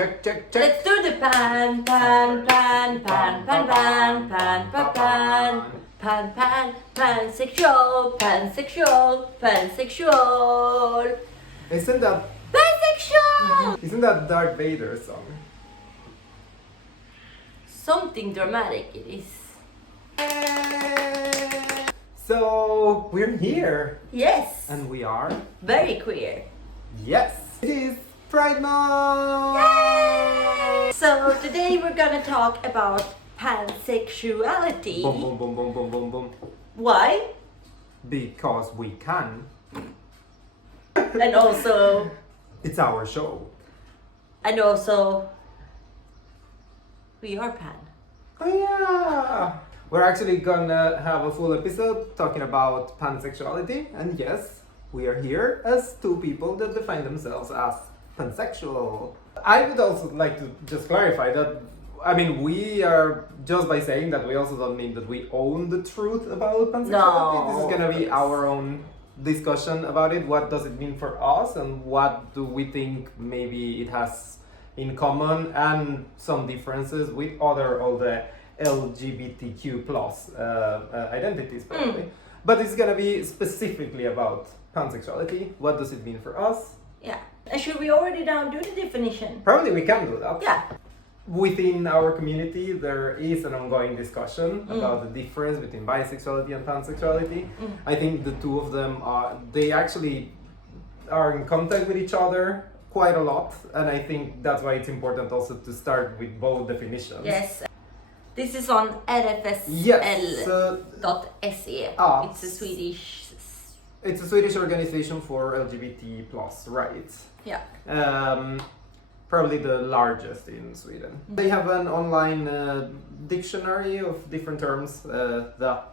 Check, check, check. Let's do the pan, pan, pan, pan, pan, pan, pan, pan, pan, pan, pan, pansexual, pansexual, pansexual, Isn't that Darth Vader's song? Something dramatic it is. So we're here, Yes, and we are. very queer. Yes, it is Pride Month. So today we're gonna talk about pansexuality. Boom, boom, boom, boom, boom, boom, boom. Why? Because we can. And also, It's our show. we are pan. Oh yeah. We're actually gonna have a full episode talking about pansexuality, and yes, we are here as two people that define themselves as pansexual. I would also like to just clarify that, I mean, we are, just by saying that, we also don't mean that we own the truth about pansexuality. No. This is gonna be our own discussion about it. What does it mean for us, and what do we think maybe it has in common, and some differences with all the LGBTQ plus identities probably. But it's gonna be specifically about pansexuality. What does it mean for us? Yeah. And should we already now do the definition? Probably we can do that. Yeah. Within our community, there is an ongoing discussion about the difference between bisexuality and pansexuality. I think the two of them they actually are in contact with each other quite a lot, and I think that's why it's important also to start with both definitions. Yes. This is on Yes. rfsl.se. Ah. It's a Swedish. It's a Swedish organization for LGBT plus rights. Yeah. Probably the largest in Sweden. They have an online dictionary of different terms that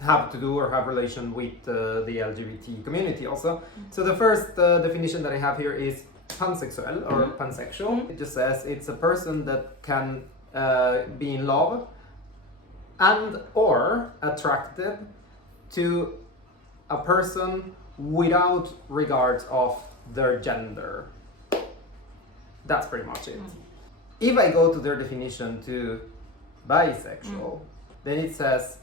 have to do or have relation with the LGBT community also. So the first definition that I have here is pansexual or pansexual. It just says it's a person that can be in love and or attracted to a person without regards of their gender. That's pretty much it. If I go to their definition to bisexual, then it says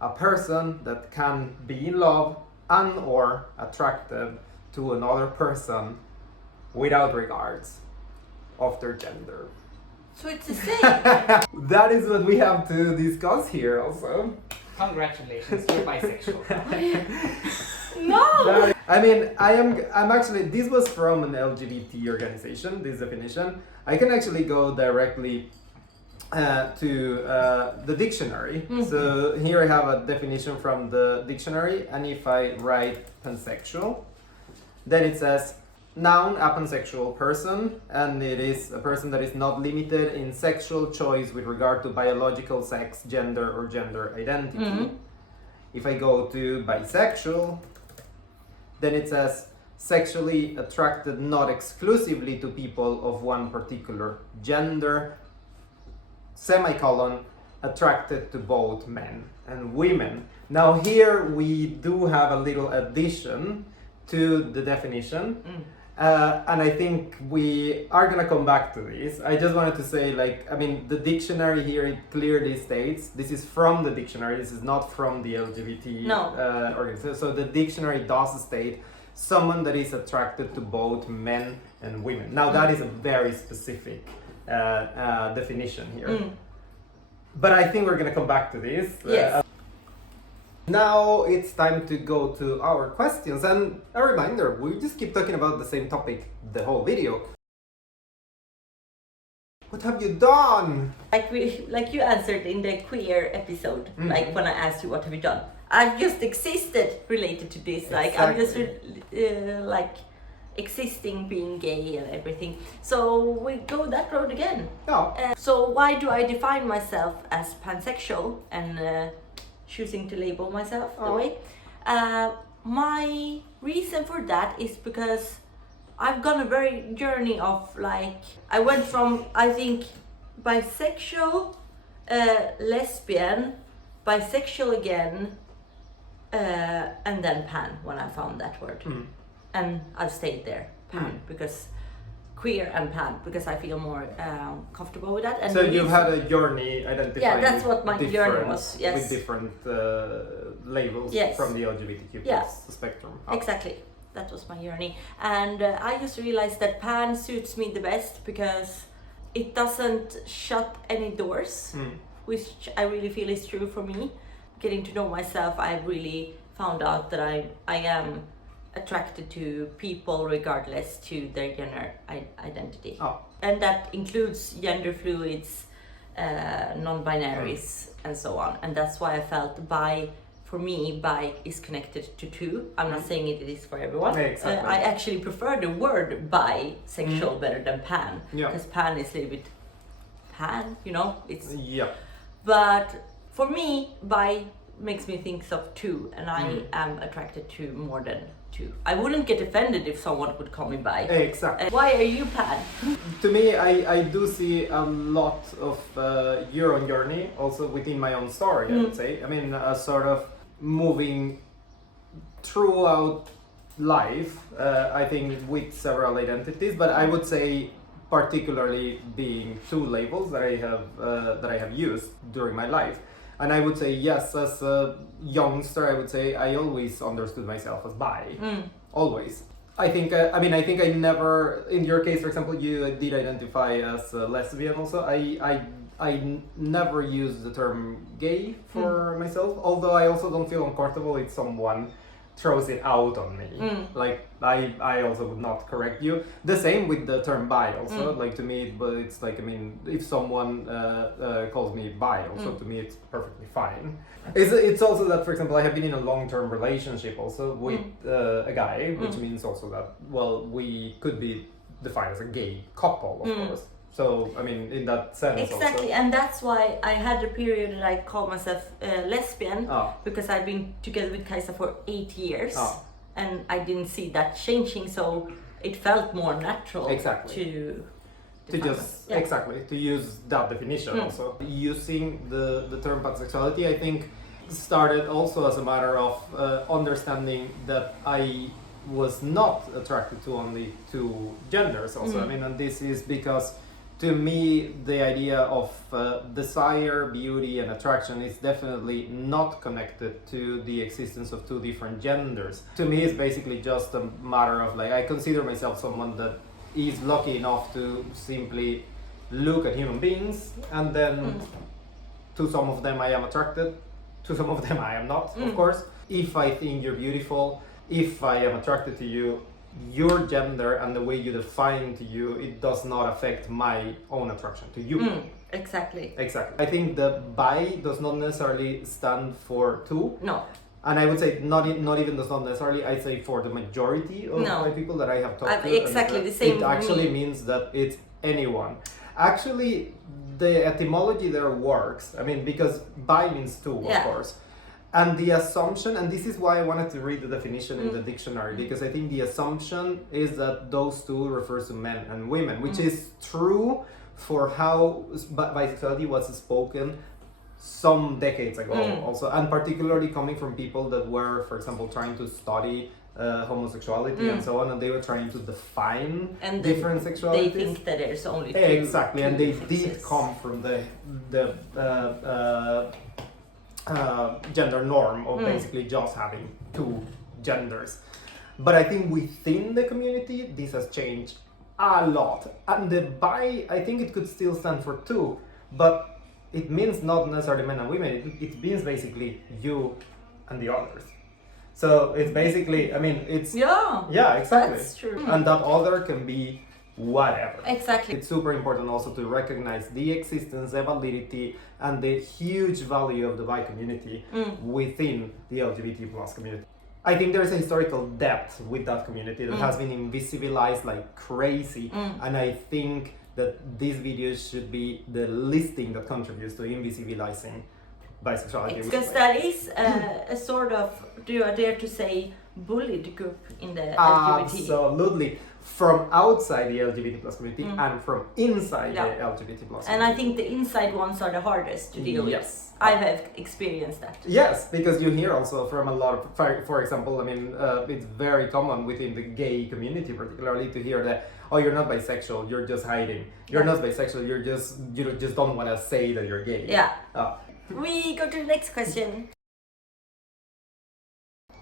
a person that can be in love and or attracted to another person without regards of their gender. So it's the same. That is what we have to discuss here also. Congratulations, you're bisexual. No. I mean, I'm actually, this was from an LGBT organization, this definition. I can actually go directly to the dictionary. So here I have a definition from the dictionary, and if I write pansexual, then it says noun, a pansexual person, and it is a person that is not limited in sexual choice with regard to biological sex, gender, or gender identity. If I go to bisexual, then it says sexually attracted not exclusively to people of one particular gender, semicolon, attracted to both men and women. Now here we do have a little addition to the definition. And I think we are gonna come back to this. I just wanted to say, like, I mean, the dictionary here, it clearly states, this is from the dictionary, this is not from the LGBT organization. So the dictionary does state someone that is attracted to both men and women. Now that is a very specific definition here. But I think we're gonna come back to this. Yes. Now it's time to go to our questions, and a reminder, we just keep talking about the same topic the whole video. What have you done? Like you answered in the queer episode, like when I asked you what have you done. I've just existed related to this. Like I'm just like existing, being gay and everything. So we go that road again. No. So why do I define myself as pansexual and choosing to label myself the way? My reason for that is because I've gone a very journey of like, I went from, I think, bisexual, lesbian, bisexual again, and then pan when I found that word. And I've stayed there, pan, because queer and pan because I feel more comfortable with that. And So you've had a journey identifying. Yeah, that's what my journey was. Yes. With different labels Yes. from the LGBTQ+ Yeah. spectrum. Exactly. That was my journey. And I just realized that pan suits me the best because it doesn't shut any doors, which I really feel is true for me. Getting to know myself, I really found out that I am attracted to people regardless to their gender identity. Oh. And that includes gender fluids, non-binaries, and so on. And that's why I felt bi, for me, bi is connected to two. I'm not saying it is for everyone. Yeah, exactly. I actually prefer the word bisexual better than pan. Yeah. Because pan is a little bit pan, you know? It's. Yeah. But for me, bi makes me think of two, and I am attracted to more than two. I wouldn't get offended if someone would call me bi. Exactly. Why are you pan? To me, I do see a lot of your own journey also within my own story, I would say. I mean, sort of moving throughout life, I think with several identities, but I would say particularly being two labels that I have used during my life. And I would say yes, as a youngster, I would say I always understood myself as bi, always. I think I never, in your case, for example, you did identify as a lesbian also. I never used the term gay for myself, although I also don't feel uncomfortable if someone throws it out on me. Like I also would not correct you. The same with the term bi also. Like to me, but it's like, I mean, if someone calls me bi also, to me it's perfectly fine. It's also that, for example, I have been in a long-term relationship also with a guy, which means also that, well, we could be defined as a gay couple, of course. So, I mean, in that sense Exactly, also. and that's why I had a period that I called myself lesbian, because I've been together with Kajsa for 8 years, and I didn't see that changing, so it felt more natural to just Yeah. exactly to use that definition also. Using the term pansexuality, I think, started also as a matter of understanding that I was not attracted to only two genders also. I mean, and this is because to me the idea of desire, beauty and attraction is definitely not connected to the existence of two different genders. To me it's basically just a matter of, like, I consider myself someone that is lucky enough to simply look at human beings, and then to some of them I am attracted, to some of them I am not, of course. If I think you're beautiful, if I am attracted to you, your gender and the way you define to you, it does not affect my own attraction to you. Exactly. Exactly. I think the bi does not necessarily stand for two. No. And I would say not even does not necessarily, I'd say for the majority of my people that I have talked to. Exactly the same. It actually means that it's anyone. Actually, the etymology there works. I mean, because bi means two, of course. And the assumption, and this is why I wanted to read the definition in the dictionary, because I think the assumption is that those two refers to men and women, which is true for how bisexuality was spoken some decades ago also, and particularly coming from people that were, for example, trying to study homosexuality and so on, and they were trying to define different sexualities. They think that there's only two. Exactly, and they did come from the gender norm of basically just having two genders. But I think within the community, this has changed a lot. And the bi, I think it could still stand for two, but it means not necessarily men and women. It means basically you and the others. So it's basically, I mean, it's... Yeah, exactly. That's true. And that other can be whatever. Exactly. It's super important also to recognize the existence, the validity, and the huge value of the bi community within the LGBT plus community. I think there's a historical depth with that community that has been invisibilized like crazy, and I think that these videos should be the listing that contributes to invisibilizing bisexuality. Because that is a sort of, do I dare to say, bullied group in the LGBT? Absolutely. from outside the LGBT plus community and from inside Yeah. the LGBT plus And I think the inside ones are the hardest to deal with. Yes. I have experienced that. Yes, because you hear also from a lot of, for example, I mean, it's very common within the gay community, particularly, to hear that, oh, you're not bisexual, you're just hiding. You're not bisexual, you just don't want to say that you're gay. Yeah. Oh. We go to the next question.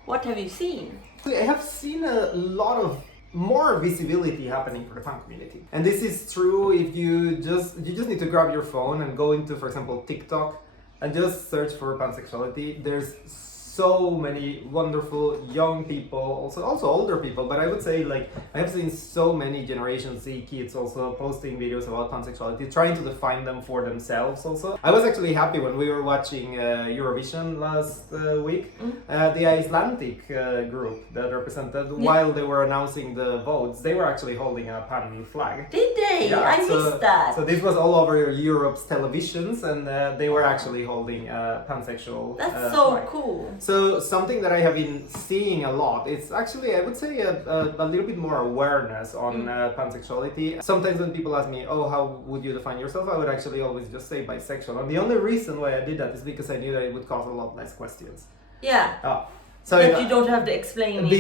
What have you seen? I have seen a lot of more visibility happening for the fan community, and this is true if you just need to grab your phone and go into, for example, TikTok and just search for pansexuality. There's so many wonderful young people, also older people, but I would say, like, I have seen so many Generation Z kids also posting videos about pansexuality, trying to define them for themselves also. I was actually happy when we were watching Eurovision last week. The Icelandic group that represented, while they were announcing the votes, they were actually holding a pan flag. Did they? Yeah, I missed that. So this was all over Europe's televisions, and they were actually holding a pansexual That's so flag. cool. So something that I have been seeing a lot, it's actually, I would say, a little bit more awareness on pansexuality. Sometimes when people ask me, oh, how would you define yourself? I would actually always just say bisexual. And the only reason why I did that is because I knew that it would cause a lot less questions. Yeah. So that you don't have to explain it.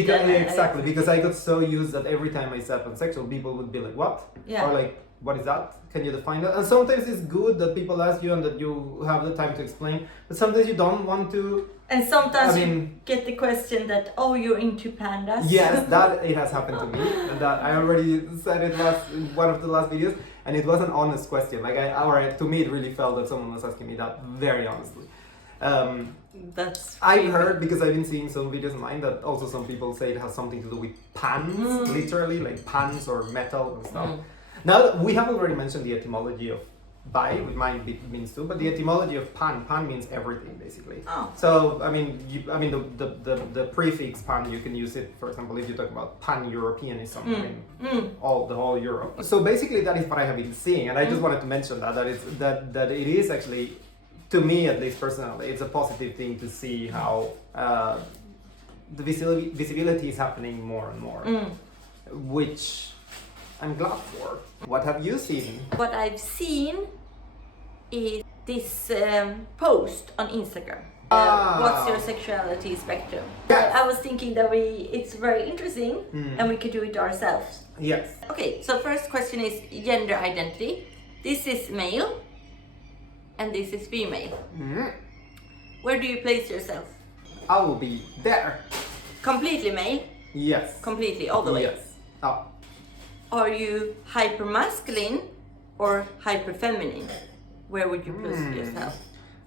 Exactly, because I got so used that every time I said pansexual, people would be like, what? Yeah. Or like, what is that? Can you define that? And sometimes it's good that people ask you and that you have the time to explain, but sometimes you don't want to. And sometimes I mean, you get the question that, oh, you're into pandas. Yes, that it has happened to me, and that I already said it in one of the last videos, and it was an honest question. Like to me, it really felt that someone was asking me that very honestly. That's I've heard, because I've been seeing some videos online, that also some people say it has something to do with pans, literally, like pans or metal and stuff. Now, we have already mentioned the etymology of bi, which mine means too, but the etymology of pan means everything, basically. Oh. So, I mean, the prefix pan, you can use it, for example, if you talk about pan-Europeanism, the whole Europe. So basically, that is what I have been seeing, and I just wanted to mention that it is actually, to me at least personally, it's a positive thing to see how the visibility is happening more and more, which I'm glad for. What have you seen? What I've seen is this post on Instagram. What's your sexuality spectrum? Yes. I was thinking that it's very interesting and we could do it ourselves. Yes. Okay, so first question is gender identity. This is male and this is female. Where do you place yourself? I will be there. Completely male? Yes. Completely, all the way? Yes. Oh. Are you hyper masculine or hyper feminine? Where would you put yourself?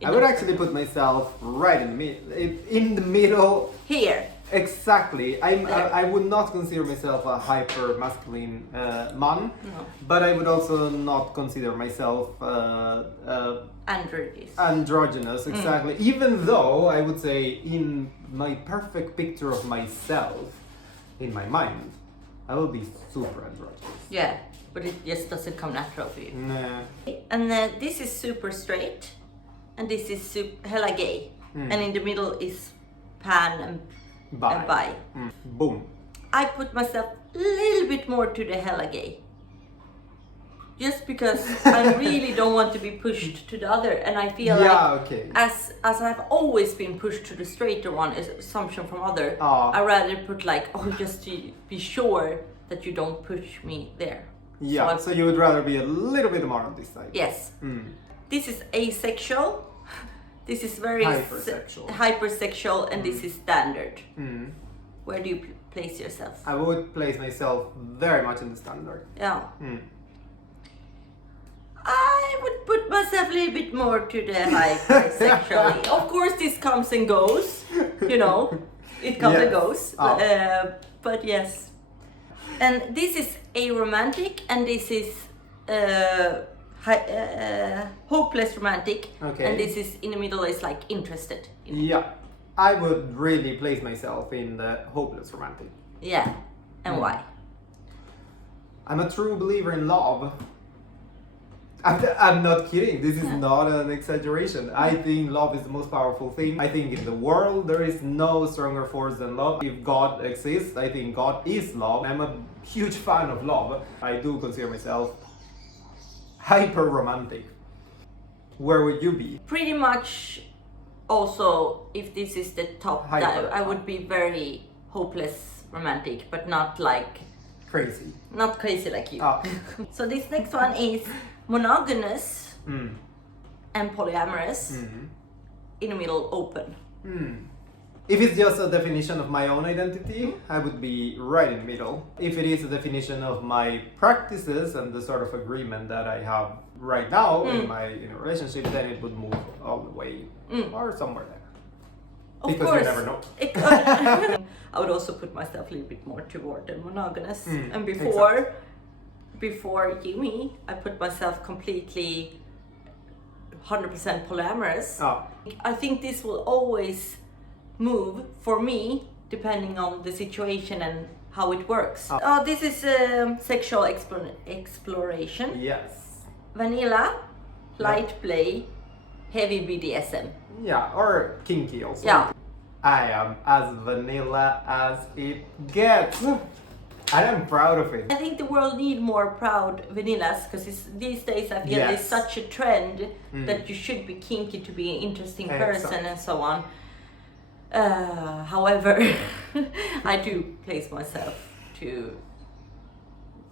I would actually put myself right in the middle. Here. Exactly. I would not consider myself a hyper masculine man, but I would also not consider myself androgynous. Exactly. Even though I would say, in my perfect picture of myself, in my mind, I will be super androgynous. Yeah, but it just doesn't come natural for you. Nah. And this is super straight, and this is hella gay, and in the middle is pan and bi. Boom. I put myself a little bit more to the hella gay, just because I really don't want to be pushed to the other, and I feel as I've always been pushed to the straighter one, is assumption from other. I rather put just to be sure that you don't push me there. Yeah. So you would rather be a little bit more on this side. Yes. This is asexual. This is very hypersexual, and this is standard. Where do you place yourself? I would place myself very much in the standard. Yeah. I would put myself a little bit more to the hypersexual. Of course, this comes and goes. You know, it comes and goes. But yes. And this is aromantic, and this is hopeless romantic, and this is in the middle is like interested. Yeah, I would really place myself in the hopeless romantic. Yeah, and why? I'm a true believer in love. I'm not kidding. This is not an exaggeration. I think love is the most powerful thing. I think in the world there is no stronger force than love. If God exists, I think God is love. I'm a huge fan of love. I do consider myself hyper romantic. Where would you be? Pretty much also, if this is the top, Hyper. I would be very hopeless romantic, but not like, Crazy. not crazy like you. Ah. So this next one is monogamous and polyamorous, in the middle open. If it's just a definition of my own identity, I would be right in the middle. If it is a definition of my practices and the sort of agreement that I have right now in my relationship, then it would move all the way or somewhere there. Of Because course, you never know. I would also put myself a little bit more toward the monogamous. And before Jimmy, I put myself completely 100% polyamorous. Ah. I think this will always move for me depending on the situation and how it works. This is sexual exploration. Yes. Vanilla, light play, heavy BDSM. Yeah, or kinky also. Yeah. I am as vanilla as it gets. And I'm proud of it. I think the world need more proud vanillas because these days I feel there's such a trend that you should be kinky to be an interesting person and so on. However, I do place myself to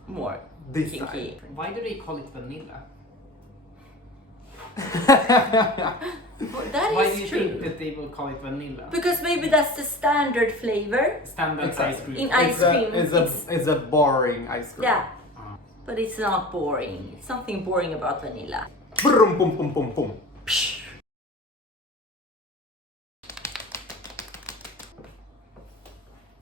more This kinky. Why do they call it vanilla? Well, that Why is do you true. think that they will call it vanilla? Because maybe that's the standard flavor. Standard ice cream. In ice cream, It's a boring ice cream. Yeah, but it's not boring. It's something boring about vanilla. Brum, pum, pum, pum, pum.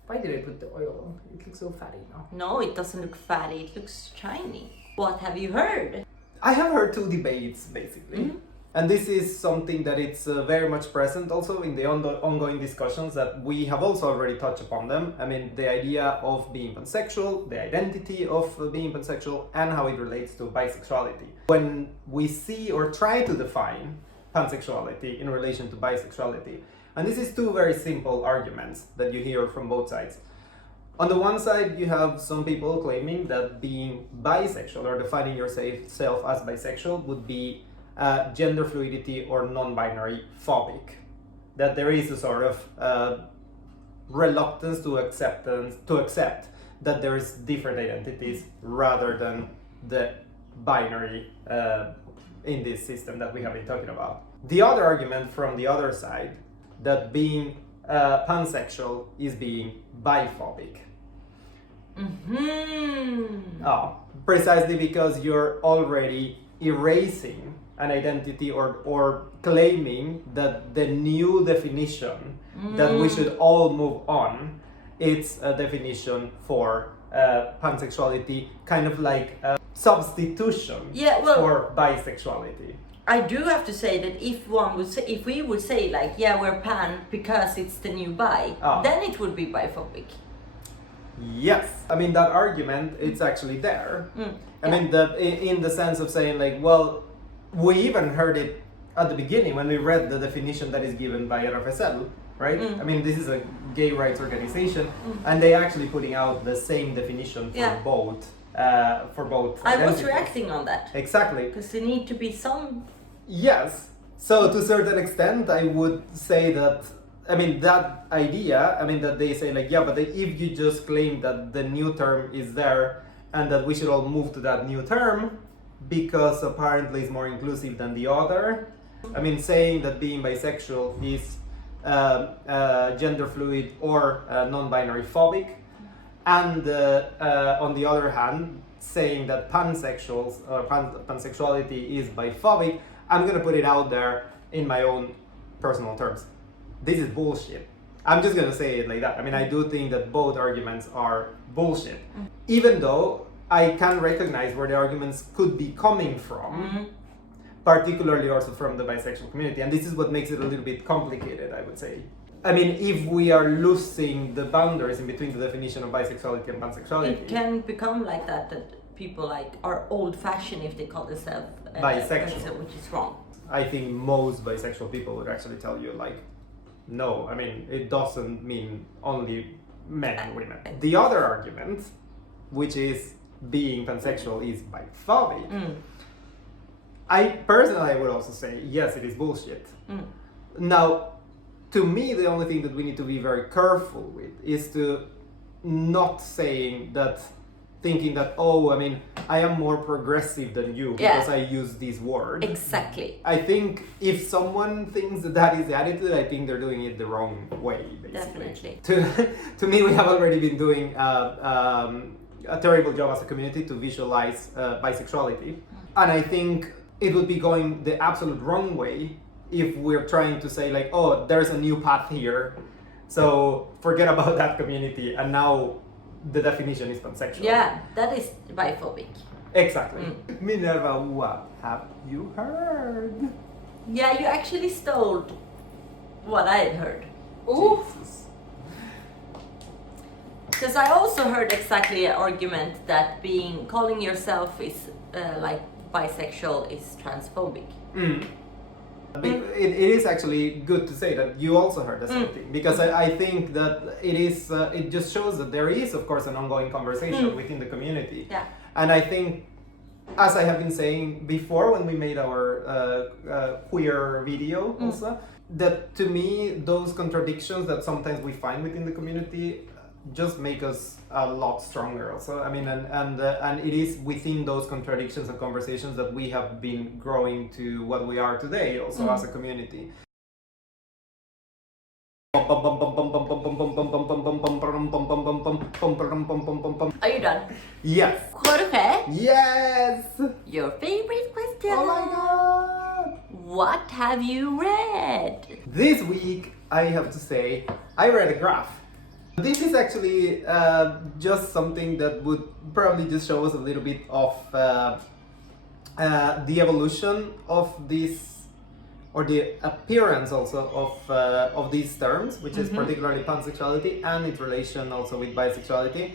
Why did I put the oil on? It looks so fatty now. No, it doesn't look fatty. It looks shiny. What have you heard? I have heard two debates basically. And this is something that it's very much present also in the ongoing discussions that we have also already touched upon them. I mean, the idea of being pansexual, the identity of being pansexual, and how it relates to bisexuality. When we see or try to define pansexuality in relation to bisexuality, and this is two very simple arguments that you hear from both sides. On the one side, you have some people claiming that being bisexual or defining yourself as bisexual would be gender fluidity or non-binary phobic. That there is a sort of reluctance to accept that there is different identities rather than the binary in this system that we have been talking about. The other argument from the other side, that being pansexual is being biphobic. Precisely because you're already erasing an identity or claiming that the new definition that we should all move on, it's a definition for pansexuality, kind of like a substitution for bisexuality. I do have to say that if we would say like, yeah, we're pan because it's the new bi, then it would be biphobic. Yes, I mean that argument, it's actually there. I mean, in the sense of saying like, well, we even heard it at the beginning when we read the definition that is given by RFSL, right? I mean, this is a gay rights organization, and they actually putting out the same definition for both. I was reacting on that. Exactly. Because there need to be some. Yes. So to a certain extent, I would say that. I mean that idea. I mean that they say like, yeah, but if you just claim that the new term is there and that we should all move to that new term because apparently it's more inclusive than the other. I mean, saying that being bisexual is gender fluid or non-binary phobic, and on the other hand, saying that pansexuals or pansexuality is biphobic, I'm gonna put it out there in my own personal terms. This is bullshit. I'm just gonna say it like that. I mean, I do think that both arguments are bullshit, even though I can recognize where the arguments could be coming from, particularly also from the bisexual community. And this is what makes it a little bit complicated, I would say. I mean, if we are losing the boundaries in between the definition of bisexuality and pansexuality, It can become like that people like are old-fashioned if they call themselves bisexual, which is wrong. I think most bisexual people would actually tell you like, no, I mean, it doesn't mean only men and women. The other argument which is being pansexual is biphobic. I personally would also say, yes, it is bullshit. Now, to me, the only thing that we need to be very careful with is to not thinking that, oh, I mean, I am more progressive than you because I use this word. Exactly. I think if someone thinks that is the attitude, I think they're doing it the wrong way, basically. Definitely. To me, we have already been doing a terrible job as a community to visualize bisexuality. And I think it would be going the absolute wrong way if we're trying to say like, oh, there's a new path here, so forget about that community, and now the definition is pansexual. Yeah, that is biphobic. Exactly. Minerva, what have you heard? Yeah, you actually stole what I had heard. Ooh. Jesus. Because I also heard exactly an argument that calling yourself is like bisexual is transphobic. It is actually good to say that you also heard the same thing, because I think that it just shows that there is, of course, an ongoing conversation within the community. Yeah. And I think, as I have been saying before when we made our queer video also, that to me those contradictions that sometimes we find within the community just make us a lot stronger also. I mean, and it is within those contradictions and conversations that we have been growing to what we are today also as a community. Are you done? Yes. Jorge, Yes. your favorite question. Oh my god. What have you read? This week, I have to say, I read a graph. This is actually just something that would probably just show us a little bit of the evolution of this, or the appearance also of these terms, which is particularly pansexuality and its relation also with bisexuality.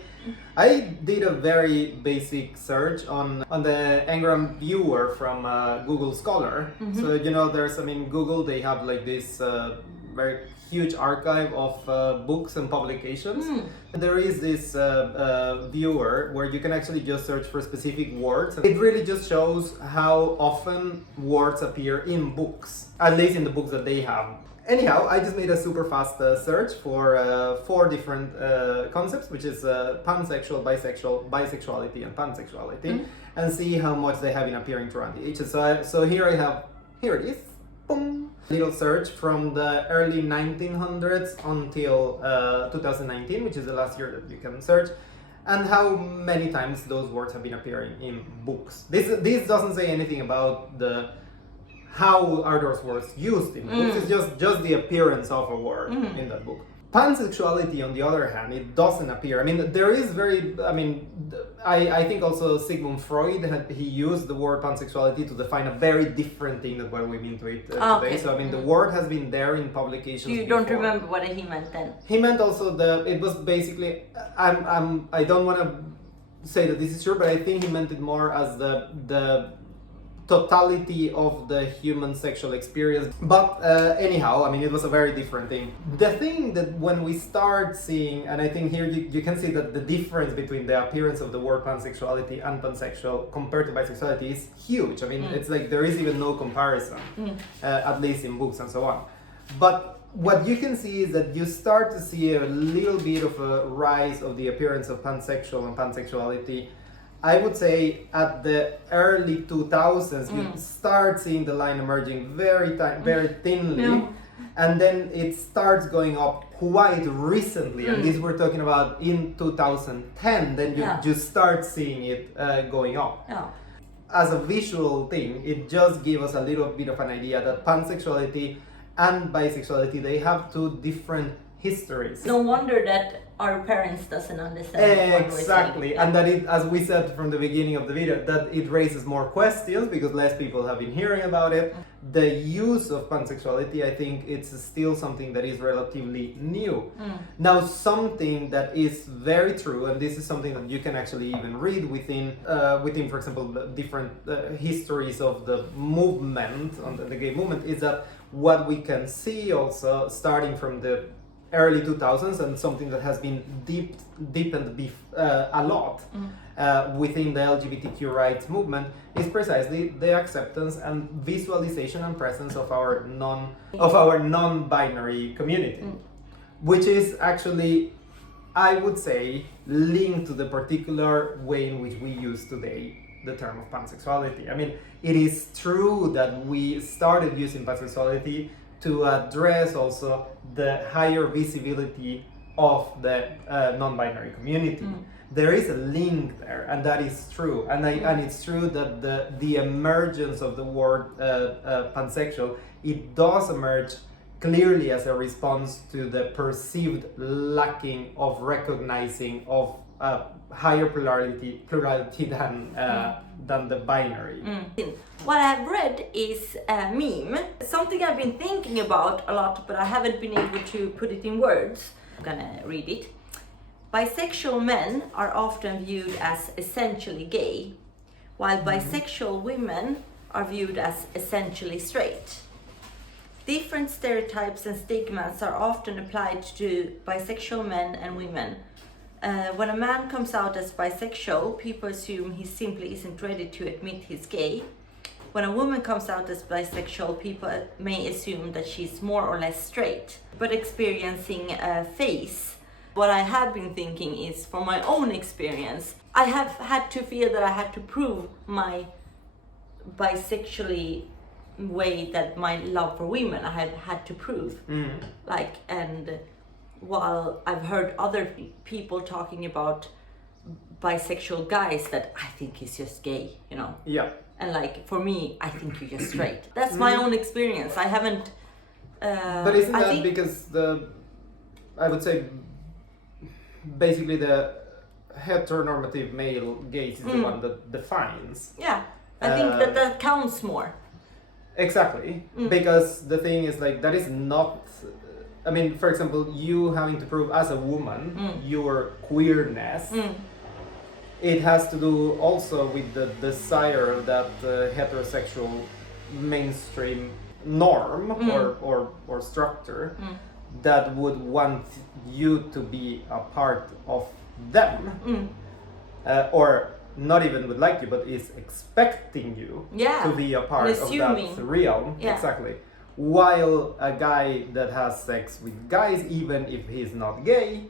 I did a very basic search on the Ngram viewer from Google Scholar. So Google, they have like this very huge archive of books and publications. There is this viewer where you can actually just search for specific words. It really just shows how often words appear in books, at least in the books that they have. Anyhow, I just made a super fast search for 4 different concepts, which is pansexual, bisexual, bisexuality, and pansexuality, and see how much they have been appearing throughout the ages. So here it is. Boom. Little search from the early 1900s until 2019, which is the last year that you can search, and how many times those words have been appearing in books. This doesn't say anything about how are those words used in books. It's just the appearance of a word in that book. Pansexuality, on the other hand, it doesn't appear. I mean, there is I think also Sigmund Freud, he used the word pansexuality to define a very different thing than what we mean to it today. Okay. So, the word has been there in publications You before. don't remember what he meant then? He meant also it was basically, I don't want to say that this is true, but I think he meant it more as the totality of the human sexual experience. But anyhow, it was a very different thing. The thing that when we start seeing, and I think here you can see that the difference between the appearance of the word pansexuality and pansexual compared to bisexuality is huge. It's like there is even no comparison, at least in books and so on. But what you can see is that you start to see a little bit of a rise of the appearance of pansexual and pansexuality. I would say at the early 2000s, you start seeing the line emerging very thinly, and then it starts going up quite recently. And this we're talking about in 2010. Then you just start seeing it going up. Yeah. As a visual thing, it just gives us a little bit of an idea that pansexuality and bisexuality, they have 2 different histories. No wonder that our parents doesn't understand what we're saying. Exactly, and that it, as we said from the beginning of the video, that it raises more questions because less people have been hearing about it. The use of pansexuality, I think it's still something that is relatively new. Now, something that is very true, and this is something that you can actually even read within, for example, the different histories of the movement, on the gay movement, is that what we can see also, starting from the early 2000s and something that has been deepened a lot within the LGBTQ rights movement is precisely the acceptance and visualization and presence of our non-binary community, which is actually, I would say, linked to the particular way in which we use today the term of pansexuality. I mean, it is true that we started using pansexuality to address also the higher visibility of the non-binary community. There is a link there, and that is true. And it's true that the emergence of the word pansexual, it does emerge clearly as a response to the perceived lacking of recognizing of higher plurality than the binary. What I've read is a meme, something I've been thinking about a lot, but I haven't been able to put it in words. I'm gonna read it. Bisexual men are often viewed as essentially gay, while bisexual women are viewed as essentially straight. Different stereotypes and stigmas are often applied to bisexual men and women. When a man comes out as bisexual, people assume he simply isn't ready to admit he's gay. When a woman comes out as bisexual, people may assume that she's more or less straight, but experiencing a phase. What I have been thinking is, from my own experience, I have had to feel that I had to prove my bisexually way, that my love for women I have had to prove. And while I've heard other people talking about bisexual guys that I think is just gay, you know. Yeah. And like, for me, I think you're just straight. That's my own experience. I haven't. But isn't that because I would say, basically the heteronormative male gaze is the one that defines. Yeah, I think that counts more. Exactly, because the thing is, like, that is not. I mean, for example, you having to prove as a woman your queerness. It has to do also with the desire of that heterosexual mainstream norm or structure that would want you to be a part of them, or not even would like you, but is expecting you to be a part of that realm. Exactly. While a guy that has sex with guys, even if he's not gay,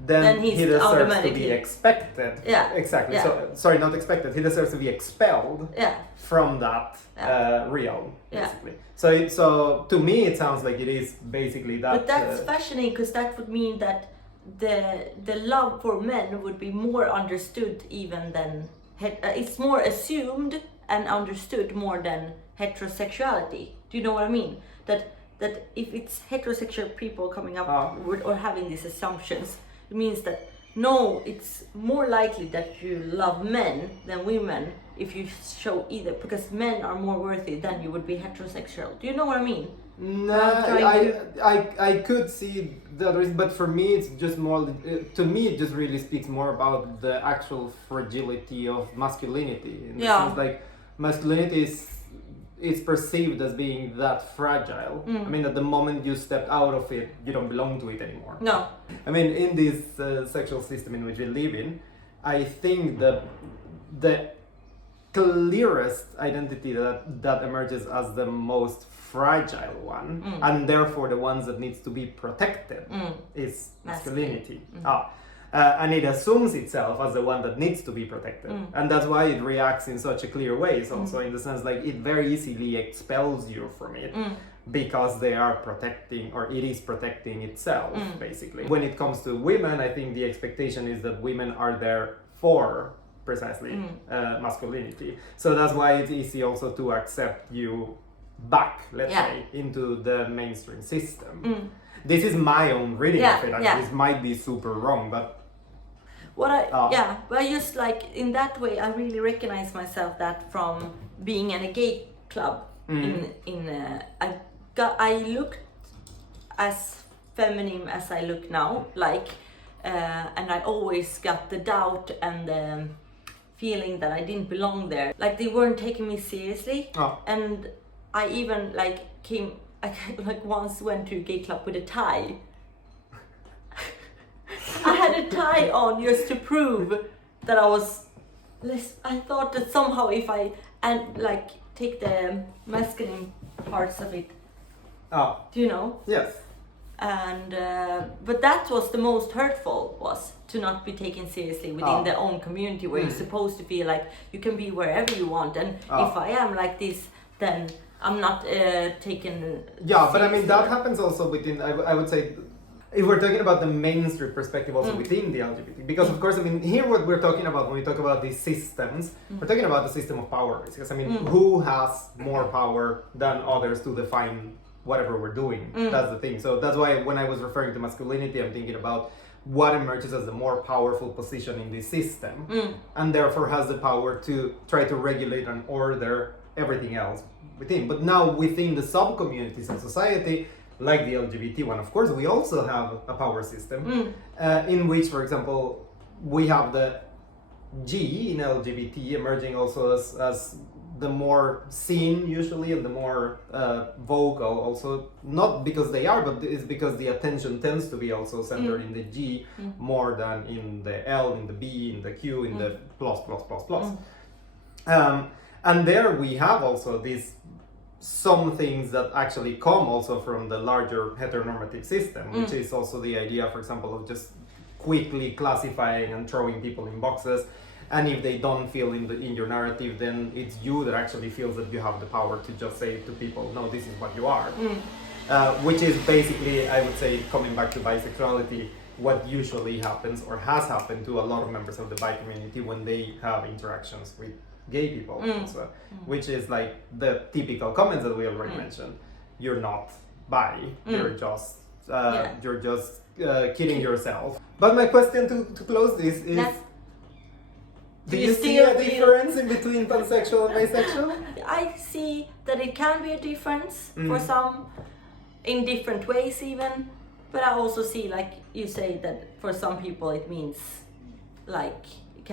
then he deserves to be expected. Yeah. Exactly. Yeah. So, sorry, not expected. He deserves to be expelled from that realm, basically. So to me, it sounds like it is basically that. But that's fascinating, because that would mean that the love for men would be more understood even than it's more assumed and understood more than heterosexuality. Do you know what I mean? That if it's heterosexual people coming up with, or having these assumptions, it means that no, it's more likely that you love men than women if you show either, because men are more worthy than you would be heterosexual. Do you know what I mean? No, I could see that reason, but for me it's just more, to me it just really speaks more about the actual fragility of masculinity. In the sense, like, masculinity is perceived as being that fragile. I mean, at the moment you step out of it, you don't belong to it anymore. No. I mean, in this sexual system in which we live in, I think that the clearest identity that emerges as the most fragile one, and therefore the ones that needs to be protected, is masculinity. And it assumes itself as the one that needs to be protected, and that's why it reacts in such a clear way. So also in the sense, like, it very easily expels you from it, because they are protecting, or it is protecting itself, basically. When it comes to women, I think the expectation is that women are there for precisely masculinity. So that's why it's easy also to accept you back, let's say, into the mainstream system. This is my own reading of it. I mean, this might be super wrong, but but I just, like, in that way, I really recognize myself that from being in a gay club. I looked as feminine as I look now, like, and I always got the doubt and the feeling that I didn't belong there. Like, they weren't taking me seriously, and I even, like, I once went to a gay club with a tie. tie on just to prove that I was less. I thought that somehow if I like take the masculine parts of it, Oh, do you know? yes. And but that was the most hurtful, was to not be taken seriously within the own community where you're supposed to feel like you can be wherever you want, and if I am like this, then I'm not taken Yeah, but I mean seriously. that happens also within, I would say, if we're talking about the mainstream perspective also within the LGBT, because of course, I mean, here what we're talking about when we talk about these systems, we're talking about the system of power, because I mean, who has more power than others to define whatever we're doing? That's the thing. So that's why when I was referring to masculinity, I'm thinking about what emerges as the more powerful position in this system, and therefore has the power to try to regulate and order everything else within. But now within the sub-communities in society, like the LGBT one, of course, we also have a power system in which, for example, we have the G in LGBT emerging also as the more seen usually and the more vocal also, not because they are, but it's because the attention tends to be also centered in the G more than in the L, in the B, in the Q, in the plus. And there we have also these some things that actually come also from the larger heteronormative system, which is also the idea, for example, of just quickly classifying and throwing people in boxes. And if they don't feel in your narrative, then it's you that actually feels that you have the power to just say to people, no, this is what you are. Which is basically, I would say, coming back to bisexuality, what usually happens or has happened to a lot of members of the bi community when they have interactions with gay people, also, which is like the typical comments that we already mentioned. You're not bi, you're just kidding yourself. But my question to close this is, do you see a difference in between pansexual and bisexual? I see that it can be a difference for some, in different ways even, but I also see, like you say, that for some people it means like it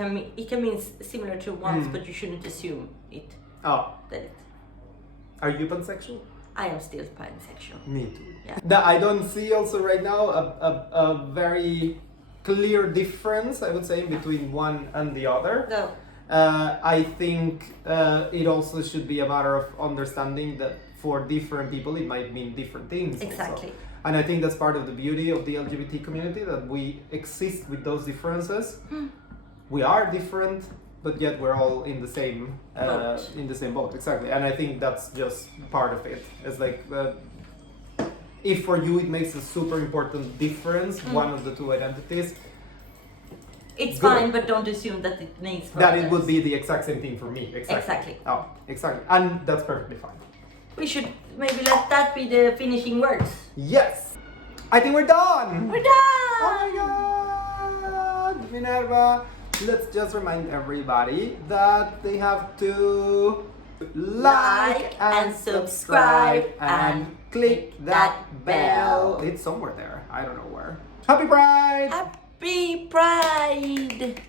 can mean similar to once, but you shouldn't assume it. Oh, That are you pansexual? I am still pansexual. Me too. Yeah. I don't see also right now a very clear difference, I would say, in between one and the other. No. I think it also should be a matter of understanding that for different people it might mean different things. Exactly. Also. And I think that's part of the beauty of the LGBT community, that we exist with those differences. We are different, but yet we're all in the same boat. Exactly. And I think that's just part of it. It's like if for you it makes a super important difference, one of the two identities, It's good. fine, but don't assume that it means for that others. it would be the exact same thing for me. Exactly. Oh, exactly. And that's perfectly fine. We should maybe let that be the finishing words. Yes! I think we're done! We're done! Oh my god! Minerva, let's just remind everybody that they have to like and subscribe and click that bell. It's somewhere there. I don't know where. Happy Pride! Happy Pride!